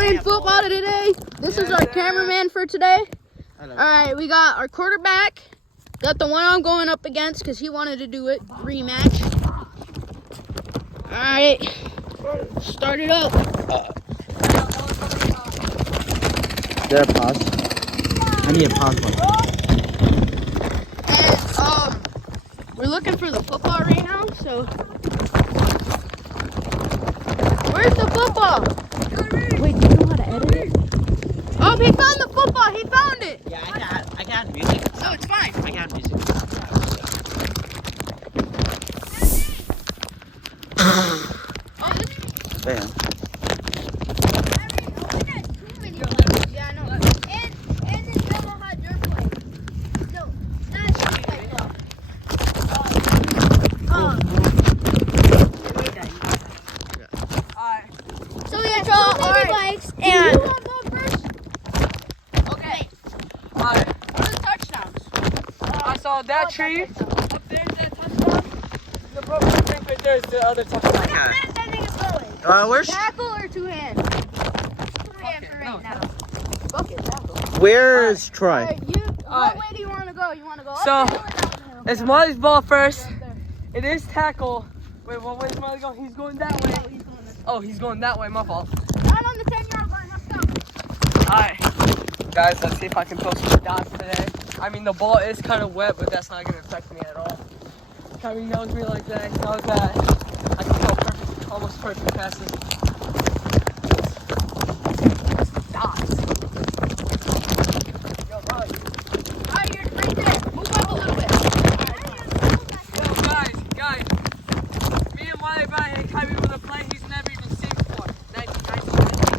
playing football today. This is our cameraman for today. All right, we got our quarterback. Got the one I'm going up against because he wanted to do it. Rematch. All right, start it up. There, pause. I need a pause button. And we're looking for the football right now. So, where's the football? Wait, do you know how to edit it? Oh, he found the football. He found it. Yeah, I got music. No, it's fine. I got music. Oh, this. Damn. Yeah, I know. And this Yamaha dirt bike. No, not a street bike though. So we have So, alright. Bikes and you want to go first? Okay. Alright, What are the touchdowns? I saw that tree. Up there's that touchdown. The broken thing right there is the other touchdown. That thing is going. Where's Tackle or two hand? Two hand for right now. Bucket tackle. Where's Troy? Alright, what way do you want to go? You want to go So, uphill or downhill? It's Molly's ball first. Right there. It is tackle. Wait, what way is Molly going? He's going that way. Oh, he's going that way. My fault. Down on the 10-yard line. Let's go. Alright. Guys, let's see if I can throw some dots today. I mean, the ball is kind of wet, but that's not going to affect me at all. Kyrie knows me like that. He knows that I can throw perfect, almost perfect passes. Dots. Yo, Molly. Alright, you're right there. Move up a little bit. Yo, guys. Me and Molly about here, Kyrie with a play he's never even seen before. 1990.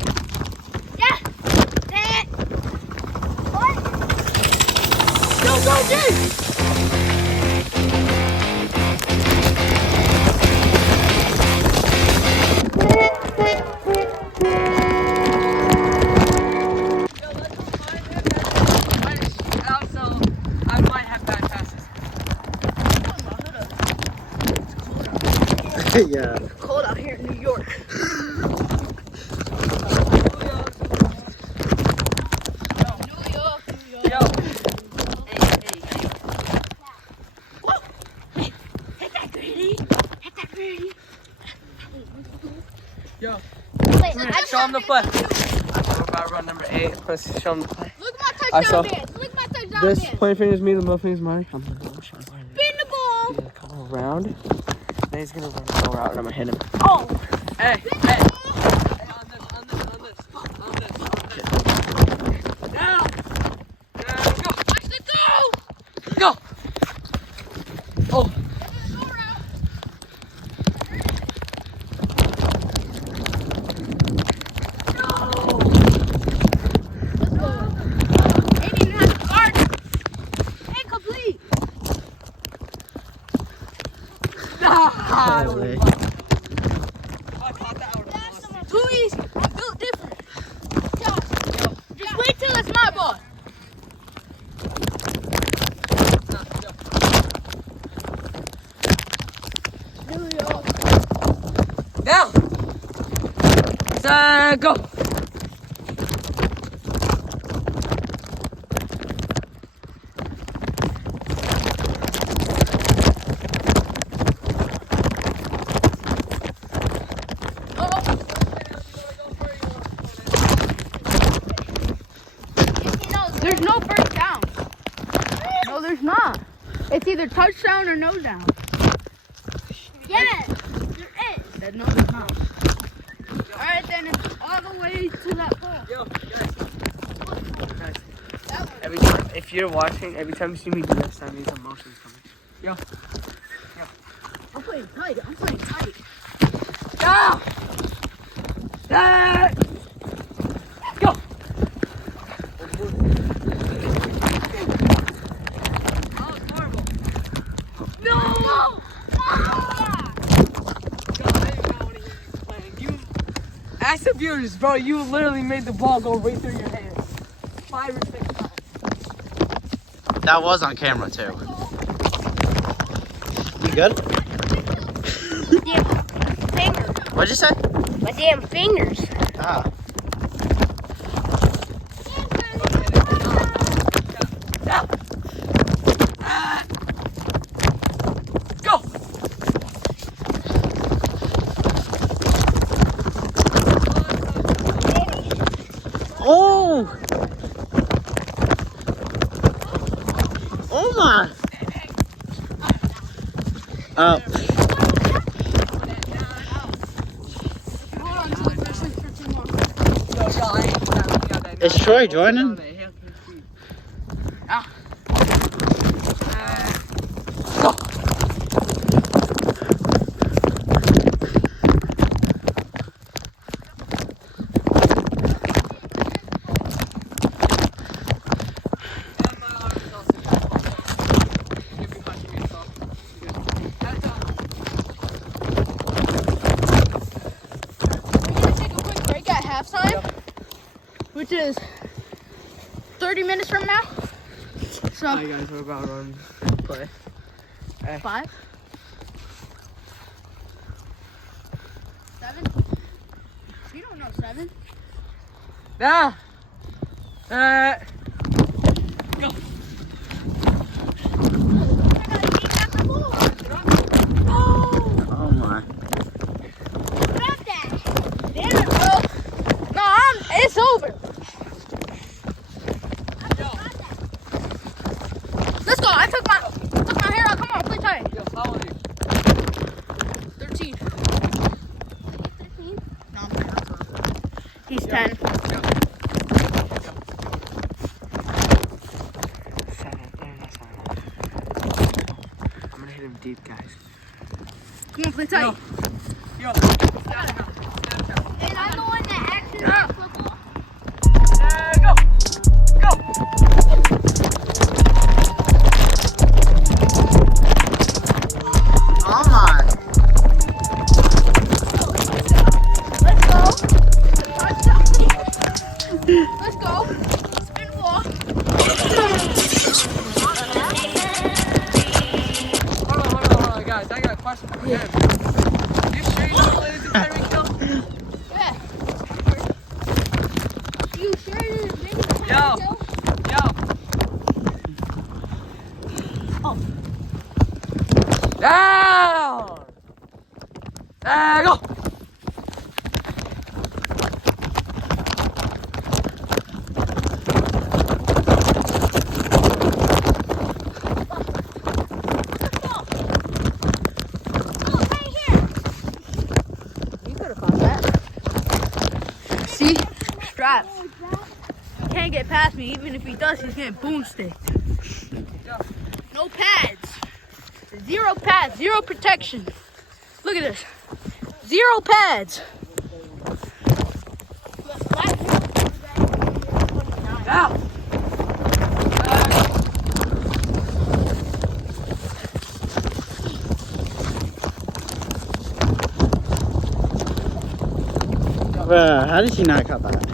Yeah. That. What? Yo, go, Jay! Yeah. Cold out here in New York. Yo, Wait, show him the play. We're about to run number 8. Let's show him the play. Look at my I saw touchdown dance. Look at my touchdown this dance. pointer finger's me, the middle finger's mine. I'm gonna go Spin the ball. He's gonna come around. Then he's gonna run go out and I'm gonna hit him. Oh. Hey. On this. Down. Go. Watch the go. Go. Oh. Ain't even have to guard. Incomplete. Ah. Holy. Too easy. I'm built different. Just wait till it's my ball. Down. Set, go. There's no first down. No, there's not. It's either touchdown or no down. yes, there is. Said no, there's not. All right, then it's all the way to that pole. Yo, guys. Every time, if you're watching, every time you see me do this, that means emotion's coming. Yo. I'm playing tight. Go. Set. Go. Ask the viewers, bro. You literally made the ball go right through your hands. 5 or 6 times. That was on camera too. You good? Damn fingers. What'd you say? My damn fingers. Ah. Oh! Oh my! Oh. Is Troy joining? Which is 30 minutes from now. So, Hi guys, we're about to run play. 5? 7? You don't know 7. Yeah. Go. Oh my. Grab that. Damn it, bro. No, it's over. Let's go. I took my hair out. Come on, play tight. Yo, how old are you? 13. 13. No, I'm playing. He's 10. 7. I'm gonna hit him deep, guys. Come on, play tight. Yo. And I'm going to action football. Go. Go. Oh my. Let's go. Let's go. Spin ball. Hold on, guys. I got a question for him. You sure you don't play the Tyreek Hill? Yeah. You sure it is big as Yo. Yo. Oh. Down. Go. You could have caught that. See? Straps. Can't get past me. Even if he does, he's getting boomstick. No pads. 0 pads. 0 protection. Look at this. 0 pads. Down. Bruh, how did she not cut that?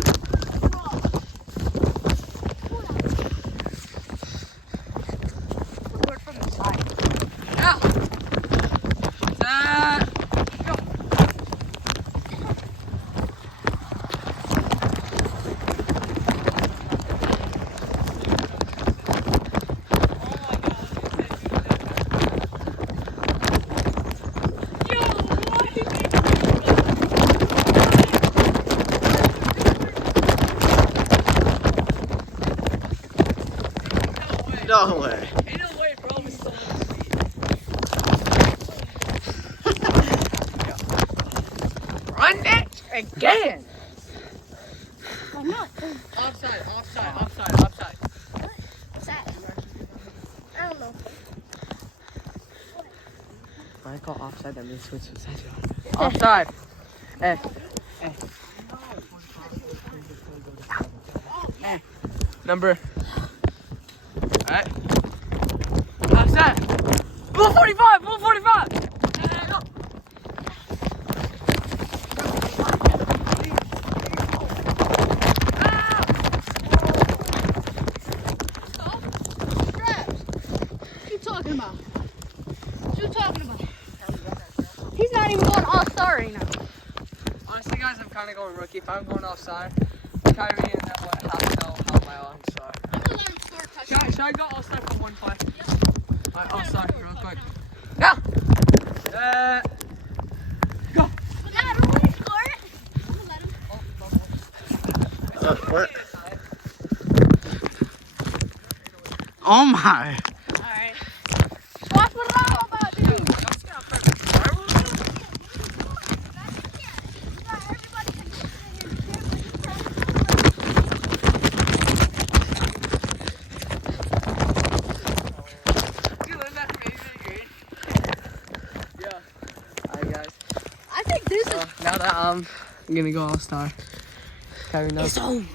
Down. Go. No way. Ain't no way, bro. It's so Run it again. I'm not. Offside. What's that? I don't know. When I call offside, that means switch sides. Offside. Eh. Number. Alright. Offside. Blue 45. Blue 45. Go. What you talking about? What you talking about? He's not even going all-star right now. Honestly, guys, I'm kind of going rookie. If I'm going offside, Kyrie and that one how my onside. I'm gonna let him score a touchdown. Should I go offside for 1 play? Alright, offside real quick. Go! Go! Dad, who will score it? I'm gonna let him. What? Oh my. Alright. Watch what I'm about to do. Alright, guys. I think this is Now that I'm gonna go all-star. Kyrie knows. it's home.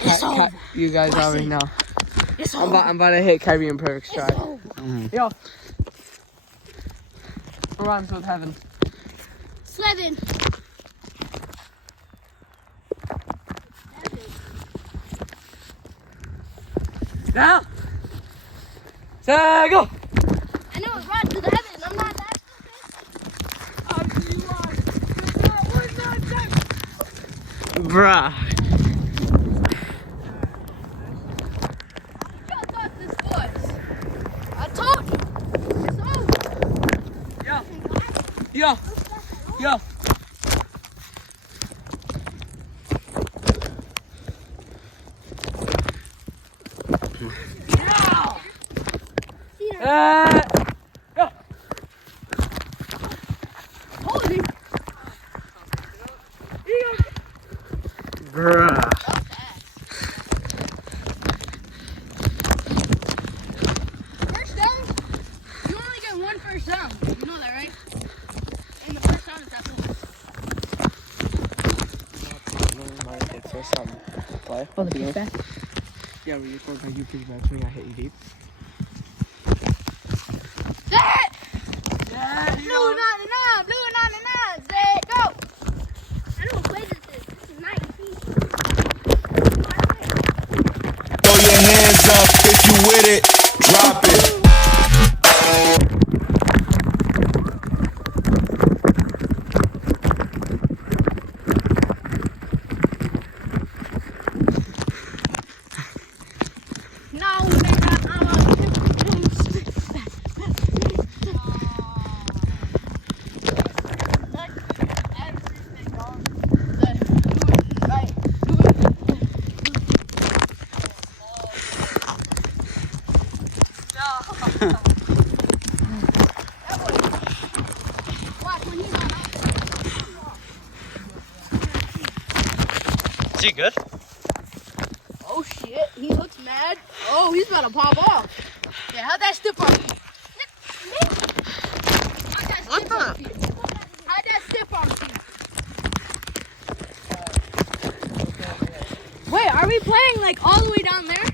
It's home. You guys already know. It's I'm home. about to hit Kyrie in perfect stride. It's home. Yo. What rhymes with heaven? 7. Now. Say go. I know it's right to the heaven. I'm not that Bruh. Shut up this voice. I told you. It's over. Yo. Yo. Go. Told you. Bruh. First down, you only get one first down. You know that, right? And the first down is that one. Oh, the pitch back? Yeah, we just like you pitch back, so I hit you deep. Set! Blue 99, blue 99, set, go! I know what play this is. This is 19. Throw your hands up if you with it. Drop it. No, nigga, I'm Is he good? Oh shit, he looks mad. Oh, he's about to pop off. Yeah, how'd that stiff arm feel? What the? How'd that stiff arm feel? Wait, are we playing like all the way down there?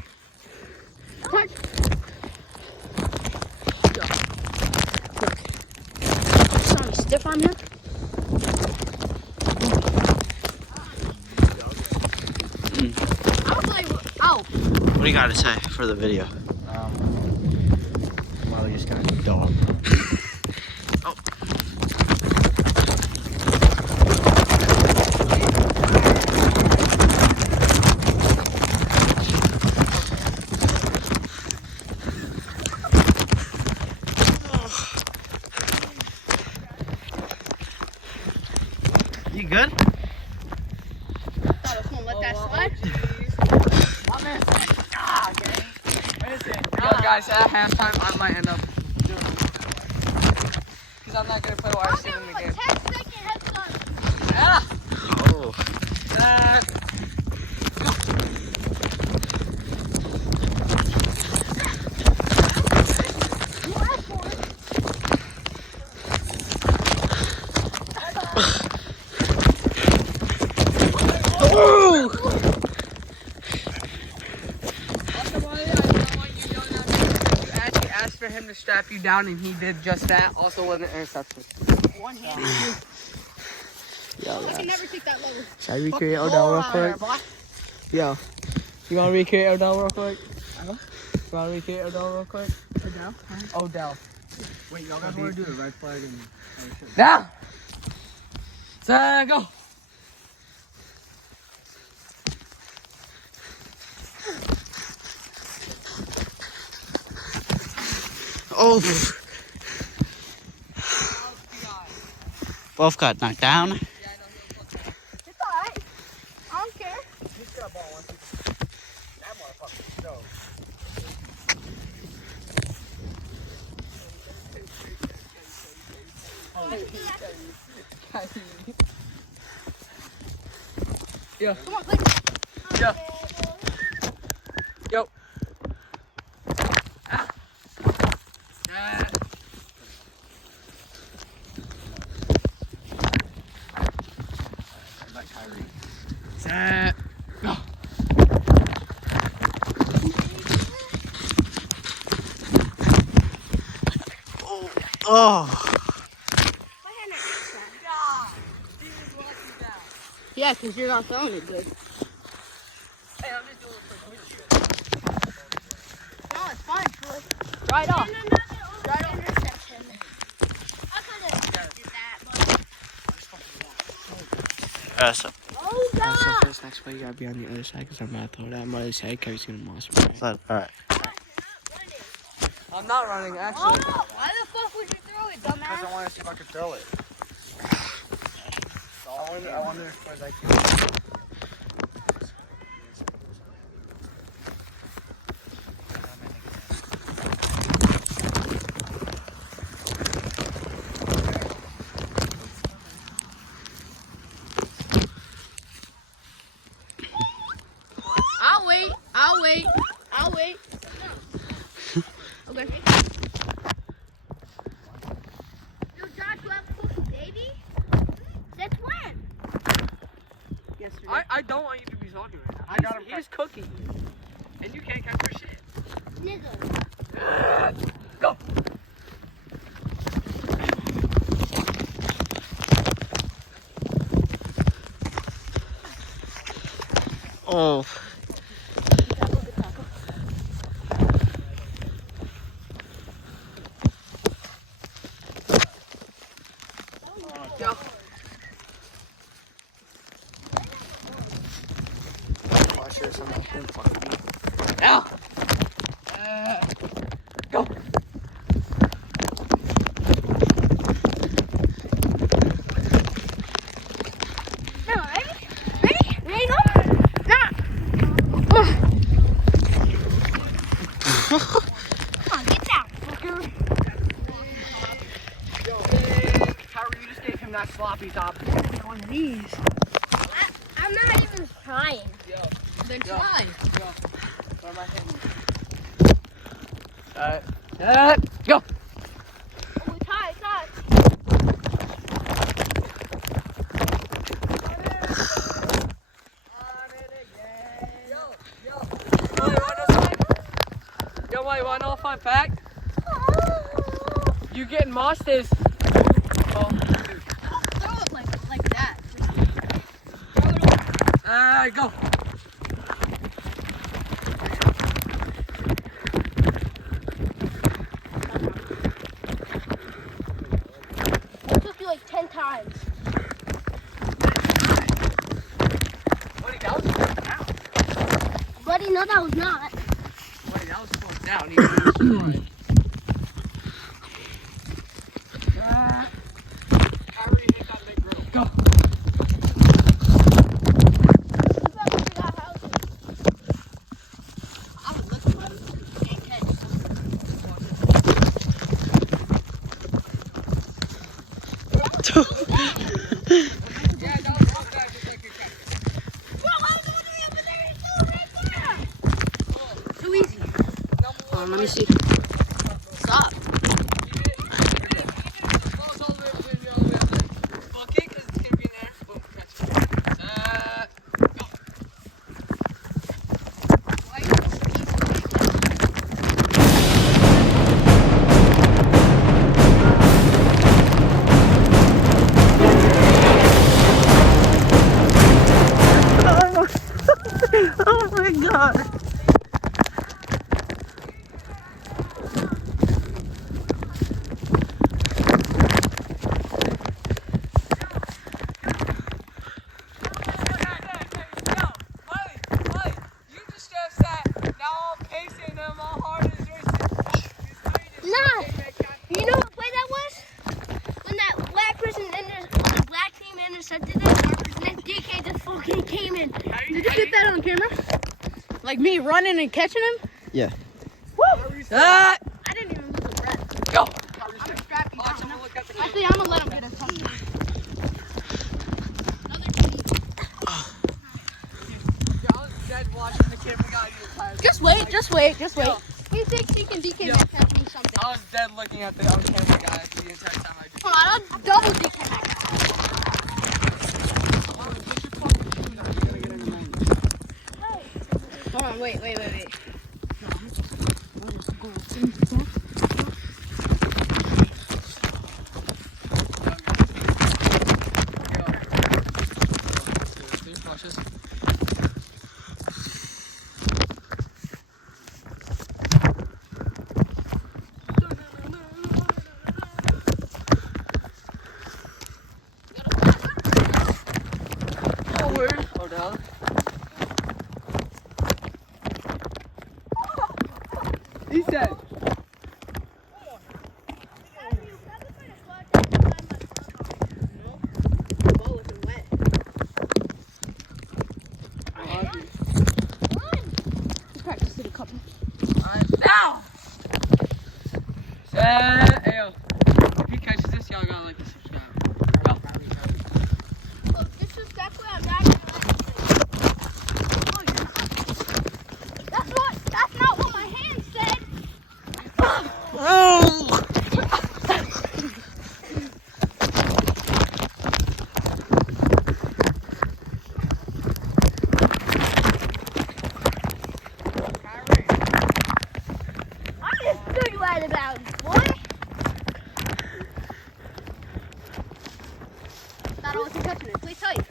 Touch. Saw me stiff arm here? I'll play. Oh. What do you got to say for the video? Well, you just got a dog. You good? Thought I was gonna let that slide. Yo, guys, at halftime, I might end up doing it. Because I'm not going to play while I sit in the game. 10-second head start. Ah! Oh. You asked for it. Asked for him to strap you down, and he did just that. Also, wasn't an interception. One hand. Yo, I can never take that lower. should I recreate Odell real quick? Yo, you want to recreate Odell real quick? You want to recreate Odell real quick? Odell. Wait, y'all guys want to do the red flag and Now! Set, go! Oh. Both got knocked down. It's alright. I don't care. Just got ball one. Yeah. Come on, please. Yeah. Yo. Set. Go. Oh. Yeah, because you're not throwing it good. Hey, I'm just doing it for you. No, it's fine, Troy. Try it off. Right interception. I could have did that, but So oh god! So first, next play, you gotta be on the other side because I'm gonna throw that. I'm gonna say Kevin's gonna monster. all right. I'm not running, actually. Oh, why the fuck would you throw it, Because dumbass? I want to see if I can throw it. So I wonder if I can. I'll wait. I'll wait. I'll wait. Okay. Yo, Josh, you have cookie, baby? Since when? Yesterday. I don't want you to be salty right now. I got him. He's cooking. And you can't catch for shit. Nigga. Go. Oh. Go. Watch this. I'm not gonna fuck me. Now. Go. No, ready? Ready? Ready, go? Come on, get down, fucker. Yo, man. Kyrie, you just gave him that sloppy top. One of these. I'm not even trying. Yo. Then Yo. try. Go. What am I hitting? Alright. Go. Oh, tie. Yo, wait, want to know a fun fact? You getting mossed is. Oh, dude. Throw it like that. Go. It took you like 10 times. Buddy, that was going down. Buddy, no, that was not. Buddy, that was going down. He was destroyed. Kyrie, hit that big girl. Go. I was looking for it. Can't catch. Yeah, that was off that just like your catch. Bro, why was I over there? It's still right there. Too easy. Number one. Let me see. Stop. Oh my god. Nah, you know what play that was? When that black person, the black team intercepted it, and then DK just fucking came in. Did you get that on camera? Like me running and catching him? Yeah. I didn't even lose a breath. Go! I'm gonna strap you Watch, I'm down. gonna look at the Actually, I'm gonna let him get a touch. Another team. kid forgot he was tired. Just wait. He thinks he can DK Yo. Metcalf me something. I was dead looking at the camera guy the entire time I did. Come on, I'll double DK Metcalf. Hold on, wait. Forward or down? He said. Practice it a couple. Alright, now! Set. Hey, yo. If he catches this, y'all gotta like and subscribe. Go. Look, this is exactly what I'm not That's not what my hand said. I just threw you out of bounds, boy. Not all you're touching it. Play tight.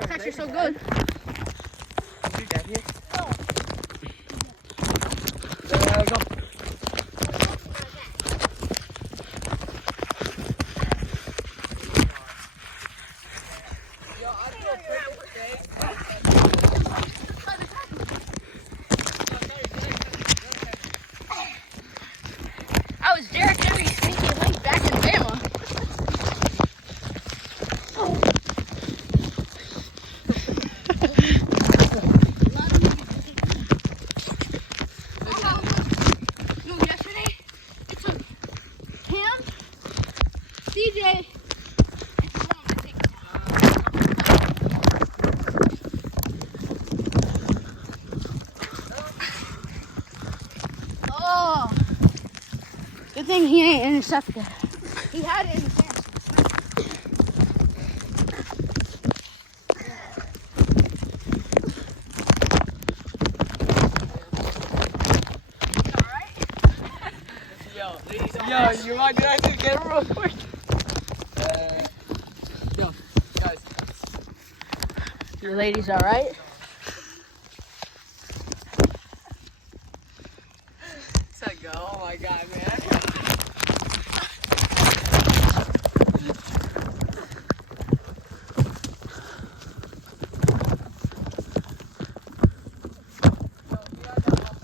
Catch, you're so good. You got here? Go. I was Derek Henry sneaky link back in Bama. No, yesterday it took him, CJ. Oh. Good thing he ain't intercepted. He had it in his hands. Yo, you want to do that to the camera real quick? Yo, guys. Your ladies all right? Set go. Oh my god, man.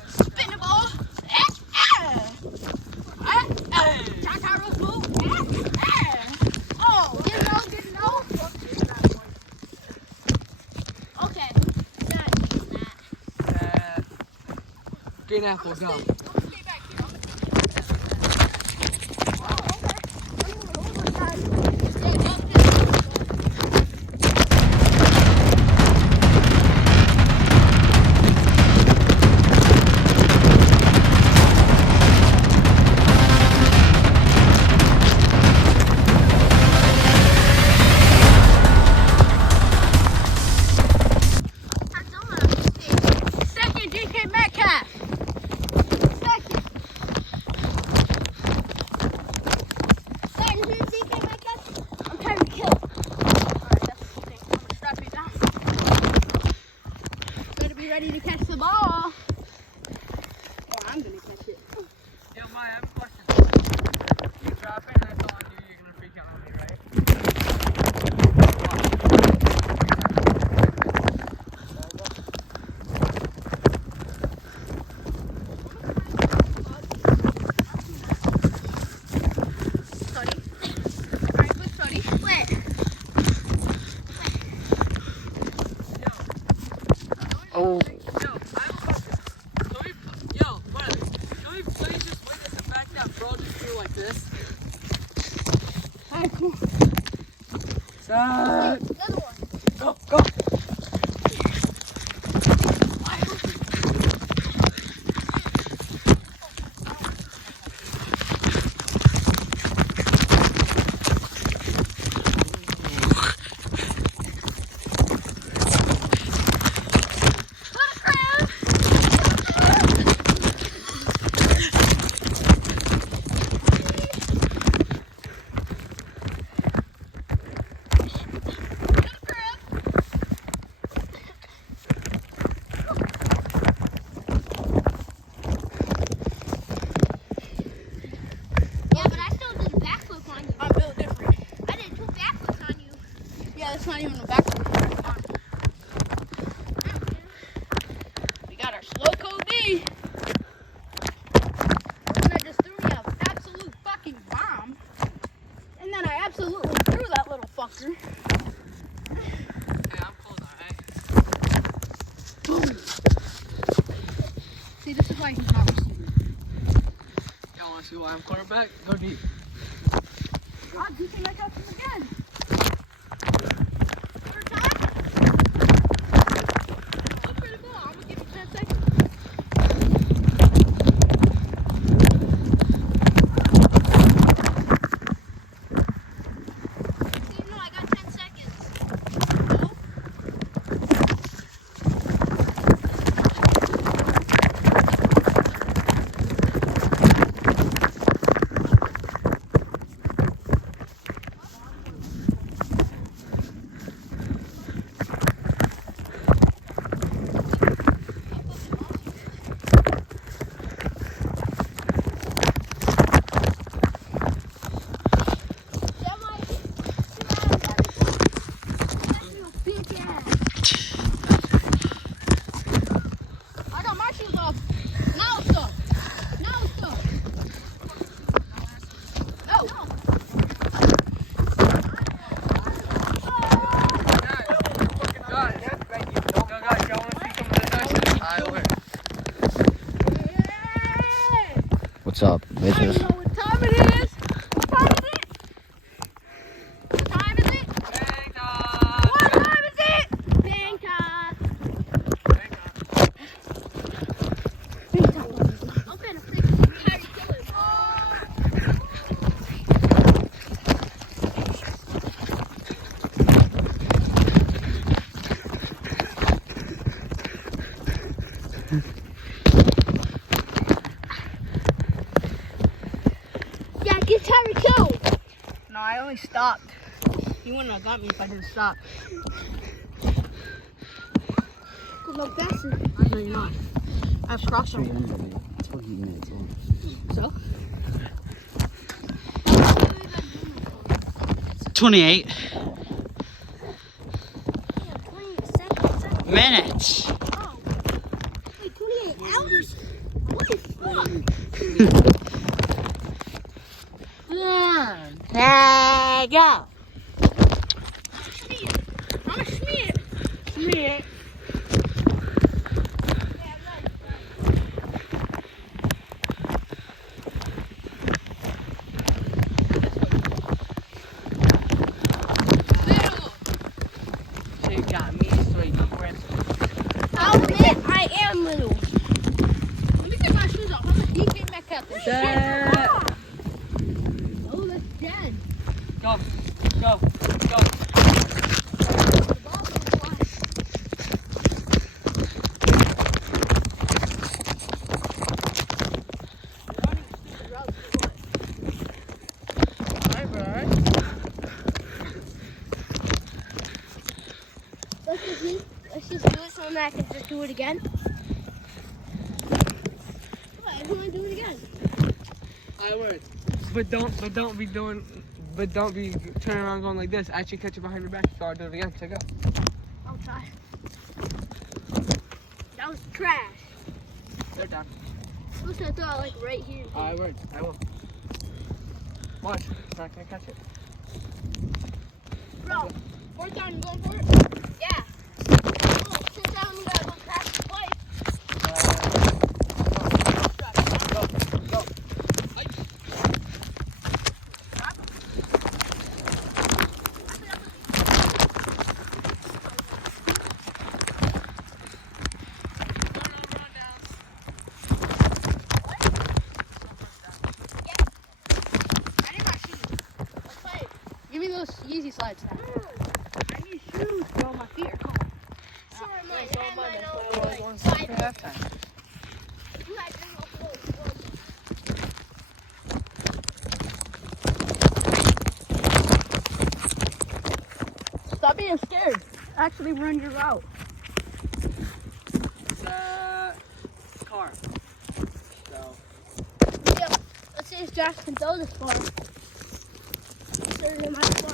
Spin the ball. Cha-cha move. Oh, didn't know. Okay. Green apple, go. Second DK Metcalf. Second. Second, who's DK Metcalf? I'm trying to kill. Alright, that's the thing. I'm gonna strap you down. Gotta be ready to catch the ball. Or I'm gonna catch it. Yo, Maya, I have a question. You drop it and I thought I knew you were gonna freak out on me, right? Alright, good study. Wait. Oh. Yo, I have a question. Yo, whatever. Can we please just witness the fact that bro just threw like this? Alright, cool. Set. The other one. Go, go. even a back. We got our slow code B. And that just threw me an absolute fucking bomb. And then I absolutely threw that little fucker. Hey, I'm cold, alright? Boom. See, this is why he's not receiving. Y'all wanna see why I'm quarterback? Go deep. God, DK Metcalf him again. Third time? Look for the ball. I'm gonna give you 10 seconds. See, no, I got 10 seconds. No? I got my shoes off. Now stop. Now stop. No. Guys, y'all wanna see some of this action? I win. What's up, I bitches? don't know what time it is. What time is it? What time is it? Thank God. What time is it? Bangkok. I'm gonna freaking Harry Killer. Yeah, get Tyreek Hill. No, I only stopped. He wouldn't have got me if I didn't stop. Good luck, that's it. No, you're not. I have crossover. So? 28 Yeah, 20 seconds. minutes. Oh. Wait, 28 hours? What the fuck? Hey, go. I'm a Schmidt. Schmidt. She got me straight crisp. I'll admit I am little. Let me take my shoes off. I'm a DK Metcalf. Set. Oh, that's dead. Go. Go. Go. The ball's gonna fly. Running stupid routes for what? Alright, bro. Let's just do it so that I can just do it again. What? I want to do it again. I would. But don't be turning around going like this. Actually catch it behind your back. So I'll do it again. Check it out. I'll try. That was trash. They're down. Looks like I thought like right here. I would. I will. Watch. It's not gonna catch it. Bro, Fourth down, you going for it? yeah. Oh, sit down, you gotta go past the plate. Go. I need my shoes. Let's play. Give me those Yeezy slides now. I need shoes, bro. My feet are cold. Sorry, my It's all hand, mine. my That's nose, why I like, was five one for halftime. You guys just go forward. Stop being scared. Actually run your route. It's car. So Yeah, let's see if Josh can throw this far. Certainly my far.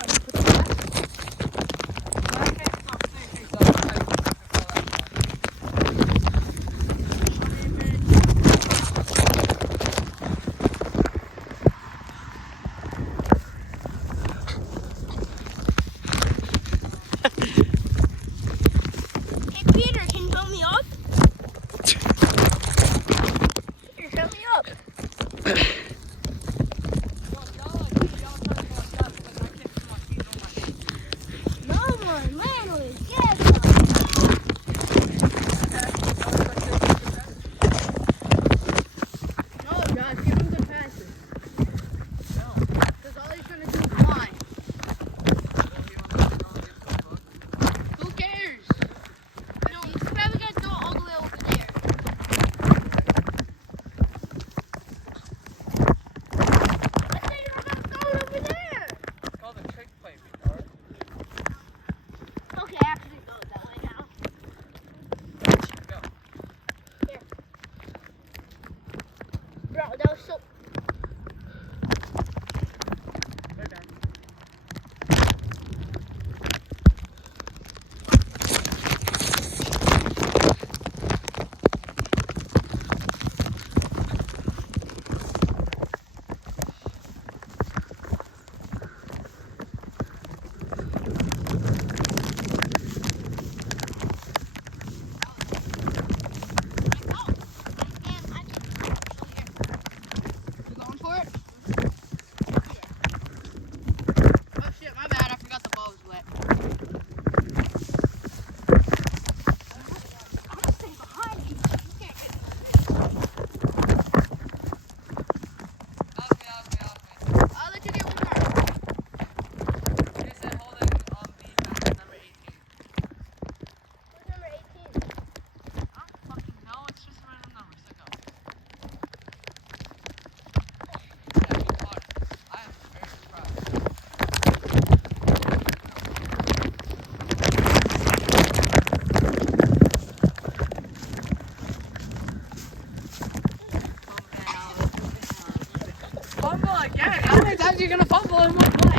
because you're gonna fumble in one play.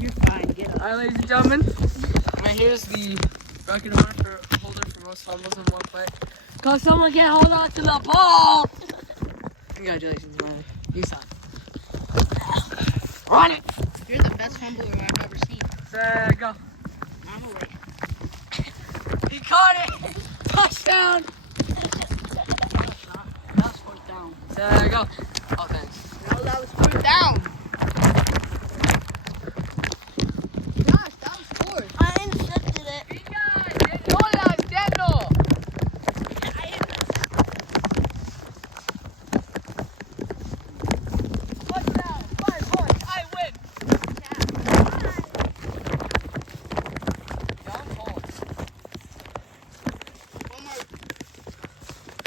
You're fine. Get up. Alright, ladies and gentlemen. Right here's the record holder for most fumbles in one play. Cause someone can't hold on to the ball. Congratulations, man. You suck. Run it. You're the best fumbler I've ever seen. Set, go. I'm away. He caught it. Touchdown. That was fourth down. Set, go. Oh, thanks. No, that was fourth down. Gosh, that was fourth. I intercepted it. Hola, Deno. Touchdown. 5 points. I win. Down points.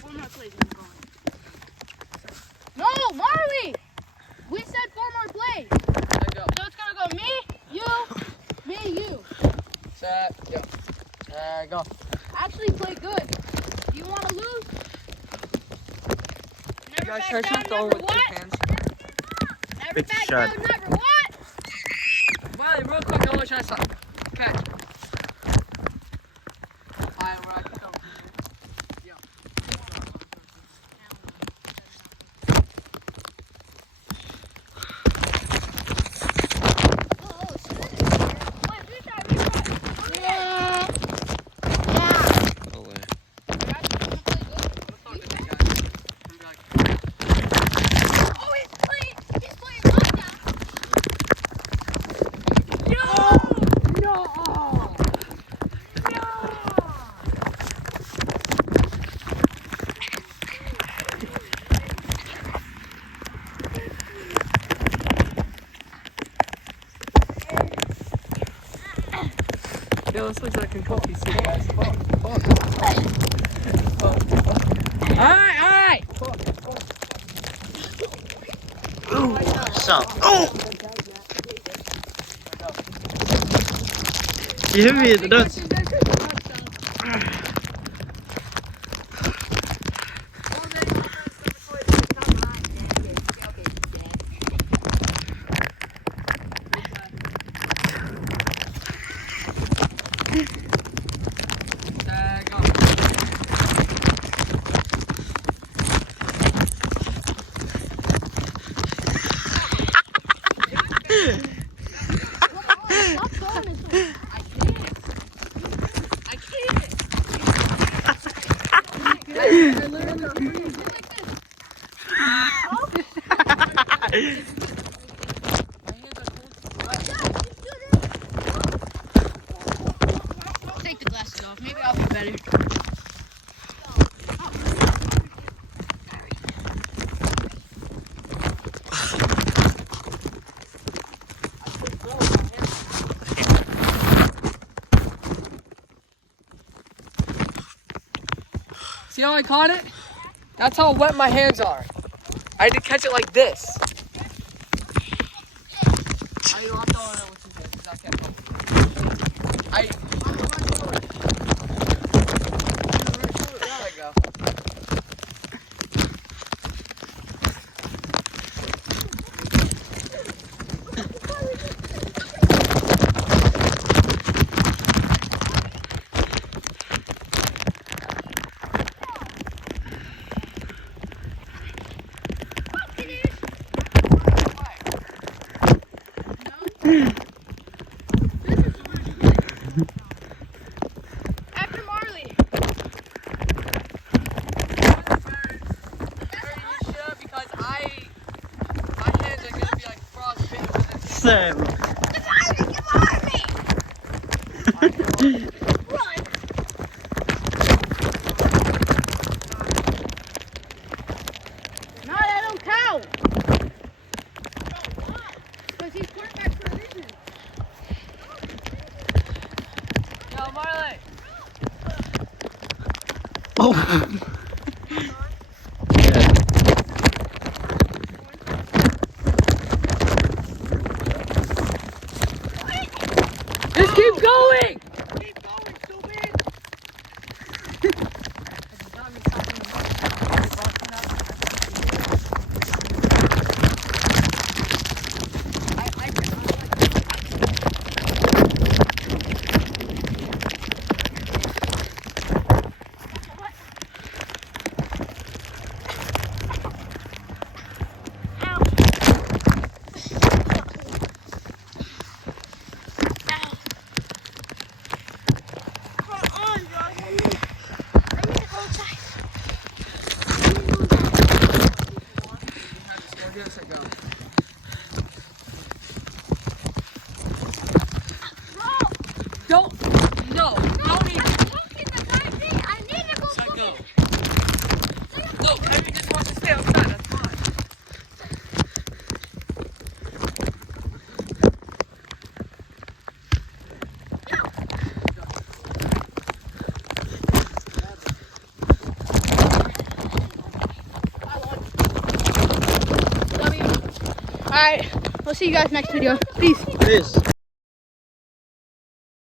Four more plays and we're going. No, Marley! We said 4 more plays. Set, go. So it's gonna go me, you. Set, go. Set, go. Actually play good. Do you wanna lose? You Never guys back try down, to throw never with what? your hands. Never It's a back shot. down, never what? Wiley, real quick, I want to try something. Catch. Alright, we're at the cover. Yo. Yeah. No way. Let's talk to this guy. I'm like, Oh, he's playing lockdown. Yo, this looks like a coffee soup, guys. Alright. Stop. Oh! You hit me in the nuts. Go. Stop throwing this one. I can't. Take the glasses off. Maybe I'll be better. See how I caught it? That's how wet my hands are. I had to catch it like this. I locked on it, which is good, because I can't focus. There we go. After Marley. Because my hands are gonna be like frostbitten with this. Sam. No, that don't count. Because he's quarterback for a reason. Yo, Marley. Oh. Just keep going! right, we'll see you guys next video. Peace. Peace.